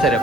ಸರಿ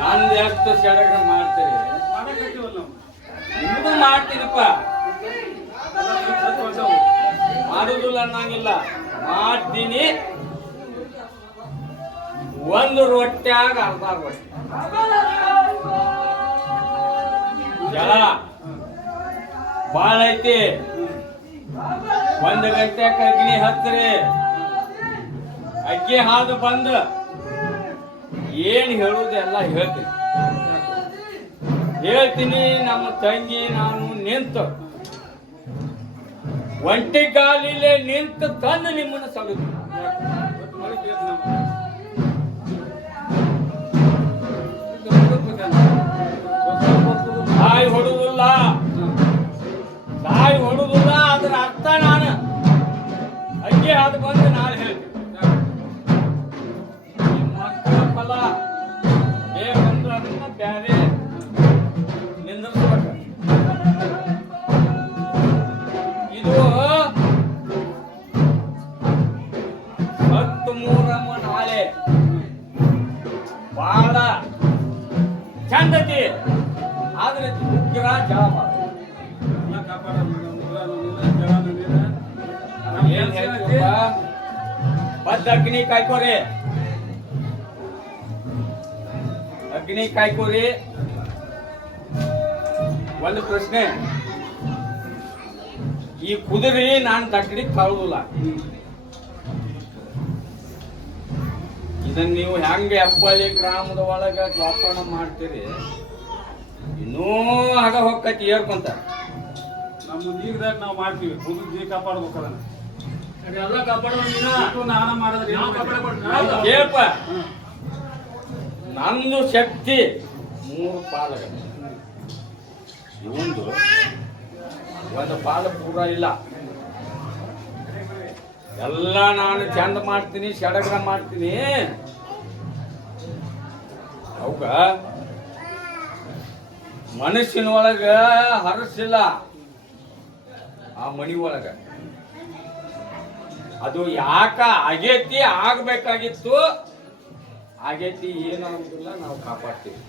ನಂದು ಎಷ್ಟು ಸಡಗರ ಮಾಡ್ತೀರಿ ನಿಮಗೂ ಮಾಡ್ತೀನಪ್ಪ ಮಾಡುದಿಲ್ಲ ಅನ್ನಂಗಿಲ್ಲ ಮಾಡ್ತೀನಿ ಒಂದು ರೊಟ್ಟ್ಯಾಗ ಅರ್ಧ ರೊಟ್ಟಿ ಜಲ ಬಾಳ ಐತಿ 1 ಗಂಟೆ ಅಗ್ನಿ ಹತ್ತರಿ ಅಕ್ಕಿ ಹಾದು ಬಂದು ಏನ್ ಹೇಳುದೆಲ್ಲ ಹೇಳ್ತೀನಿ ನಮ್ಮ ತಂಗಿ ನಾನು ನಿಂತು ಒಂಟಿ ಗಾಲಿಲೆ ನಿಂತು ತಂದು ನಿಮ್ಮನ್ನು ಸಲುದು ಸಾಯಿ ಹೊಡುದಿಲ್ಲ ಅದ್ರ ಅರ್ಥ ನಾನು ಅಕ್ಕಿ ಹಾದು ಬಂದು ನಾಳೆ ಹೇಳ್ತೀನಿ ಬ್ಯಾರೆ ನಿಂದಿರ್ಸ್ಬೇಕು ಇದು 13 ನಾಳೆ ಬಹಳ ಚಂದತಿ ಆದ್ರೆ ಉಗ್ರ ಜಳ ಏನ್ ಹೇಳ್ತೀವ ಬದ್ದ ಅಗ್ನಿ ಕಾಯ್ಕೋರಿ ಒಂದು ಪ್ರಶ್ನೆ ಈ ಕುದುರೆ ನಾನು ತಕ್ಕಡಿ ಕಾಳುದಿಲ್ಲ ಇದನ್ನ ನೀವು ಹೆಂಗೆ ಹೆಬ್ಬಳ್ಳಿ ಗ್ರಾಮದ ಒಳಗ ಜ್ವಾಪನ ಮಾಡ್ತೀರಿ ಇನ್ನೂ ಆಗ ಹೊಕ್ಕತಿ ಏರ್ಕೊಂತ ನಮ್ಮ ನೀರ್ದಾಗ ನಾವು ಮಾಡ್ತೀವಿ ಕುದುರೆ ಕಾಪಾಡ್ಬೇಕು ಅದನ್ನ ಎಲ್ಲ ಕಾಪಾಡೋ ನಾನ ಮಾಡಿದ್ರೆ ಕೇಳಪ್ಪ ನಂದು ಶಕ್ತಿ 3 ಪಾಲಗ ಒಂದು ಪಾಲು ಪೂರ ಇಲ್ಲ ಎಲ್ಲ ನಾನು ಚಂದ ಮಾಡ್ತೀನಿ ಸಡಗರ ಮಾಡ್ತೀನಿ ಅವಗ ಮನಸ್ಸಿನೊಳಗ ಹರಸಿಲ್ಲ ಆ ಮನಿ ಒಳಗ ಅದು ಯಾಕ ಆಗೇತಿ ಆಗ್ಬೇಕಾಗಿತ್ತು ಆಗೇತಿ ಏನಾಗುದಿಲ್ಲ ನಾವು ಕಾಪಾಡ್ತೀವಿ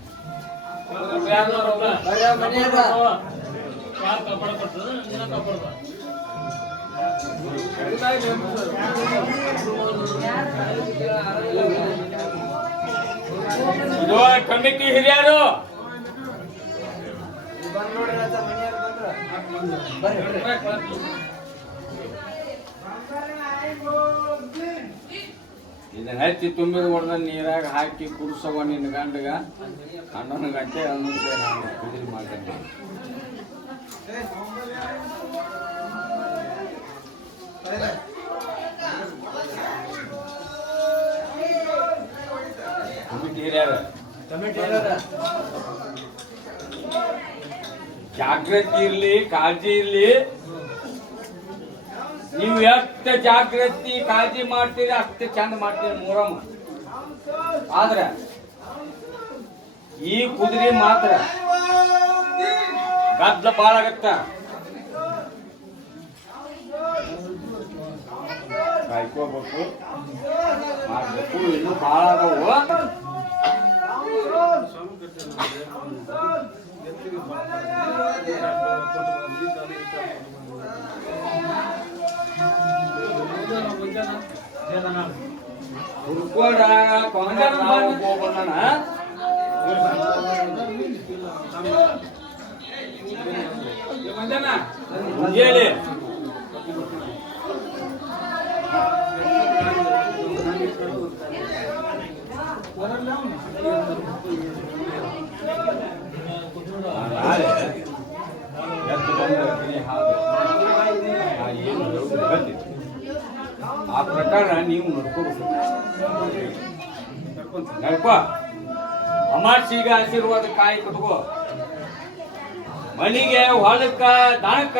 ಇದು ಕಮಿಟಿ ಹಿರಿಯರು ಇದನ್ನ ಹಚ್ಚಿ ತುಂಬಿದ ಹೊಡೆದ ನೀರಾಗ ಹಾಕಿ ಕುಡಿಸವ ನಿನ್ನ ಗಂಡಗ 11 ಗಂಟೆ 11 ನಾನು ಕುದುರೆ ಮಾಡ್ತೇನೆ ಕಮಿಟಿ ಹಿರಿಯರ ಜಾಗೃತಿ ಇರ್ಲಿ ಕಾಳಜಿ ಇರ್ಲಿ ನೀವು ಎಷ್ಟು ಜಾಗೃತಿ ಕಾಳಜಿ ಮಾಡ್ತೀರಿ ಅಷ್ಟು ಚಂದ ಮಾಡ್ತೀರಿ ಮೊಹರಂ ಆದ್ರೆ ಈ ಕುದುರೆ ಮಾತ್ರ ಗದ್ದಲ ಬಾಳ ಆಗತ್ತ ಕಾಯ್ಕೋಬೇಕು ಮಾಡ್ಬೇಕು ಇನ್ನು ಬಾಳ ಅದಾವು ಎತ್ತಿಗೆ ಬರ್ತಾರೆ. ಈ ಕಾಲ ಈ ಕಾಲ ಹುಡ್ಕೋಡ ಹೋಗೋಣ ಹೇಳಿ ಆ ಪ್ರಕಾರ ನೀವು ನೋಡ್ಕೋಬೇಕು. ನಡ್ಕೋ ಅಮಾಸಿಗೆ ಆಶೀರ್ವಾದ ಕಾಯಿ ಕಟ್ಕೋ, ಮನಿಗೆ ಹೊಲಕ್ಕ ದನಕ್ಕ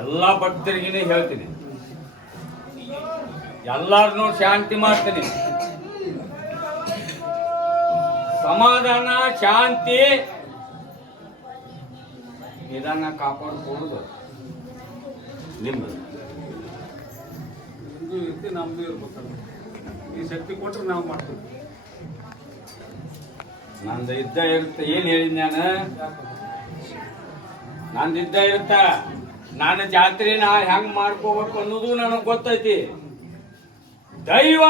ಎಲ್ಲ ಭಕ್ತರಿಗಿನೇ ಹೇಳ್ತೀನಿ, ಎಲ್ಲಾರನ್ನೂ ಶಾಂತಿ ಮಾಡ್ತೀನಿ. ಸಮಾಧಾನ ಶಾಂತಿ ನಿಧಾನ ಕಾಪಾಡ್ಕೊಳ್ಳೋದು ನಿಮ್ಮದು. ನಿಮ್ದು ಇರ್ತಿ ನಮ್ದು ಇರ್ಬೇಕಲ್ಲ. ಈ ಶಕ್ತಿ ಕೊಟ್ರೆ ನಾವು ಮಾಡ್ತೀವಿ. ನಂದು ಇದ್ದ ಇರುತ್ತೆ. ಏನ್ ಹೇಳಿದ್ ನಾನು? ನಂದು ಇದ್ದ ಇರುತ್ತ. ನಾನು ಜಾತ್ರೆ ನಾ ಹೆಂಗ್ ಮಾಡ್ಕೋಬೇಕು ಅನ್ನೋದು ನನಗೆ ಗೊತ್ತೈತಿ. ದೈವ